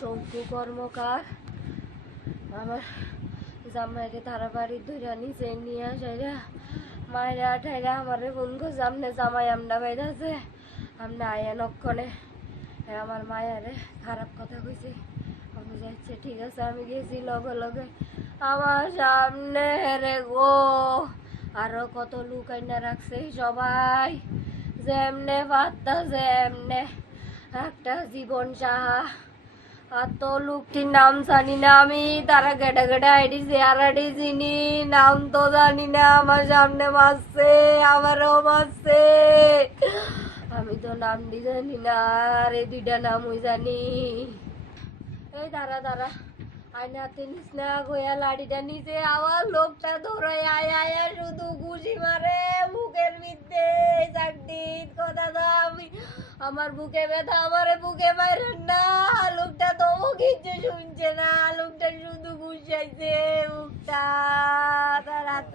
শঙ্কু কর্মকার। আমার জামাইরে তারা বাড়ি ধরে নিচে নিয়ে আসাইরা মায়েরা ঠাইরা আমারে করছে আমনে জামাই আমনা বাইদাছে আমনা আয়া নক্ষণে। আমার মায়ারে খারাপ কথা কইছে। আমি যাচ্ছে, ঠিক আছে, আমি গেছি লগে লগে। আমার সামনে রে গো। আরও কত লোক আইনা রাখছে সবাই। যেমনে পাত্তা যেমনে একটা জীবন আর তো লোকটির নাম জানি না আমি, তারা গেটা গেটা আইডি আইডি চিনি, নাম তো জানি না, আমার সামনে মারছে, আমারও মারছে। আমি তো নামটি জানি না, আর এই দুইটা নামই জানি। এই দাঁড়া দাঁড়া। আয়নাতে নিস না, গোয়া লাড়িটা নিচে, আবার লোকটা ধরে আয়, আয়া শুধু ঘুষি মারে বুকের মধ্যে। চাকটি কথা আমি, আমার বুকে ব্যথা, আমার বুকে মারেন না। শুনছে না লোকটা শুধু ঘুষাইছে মুখটা তার হাত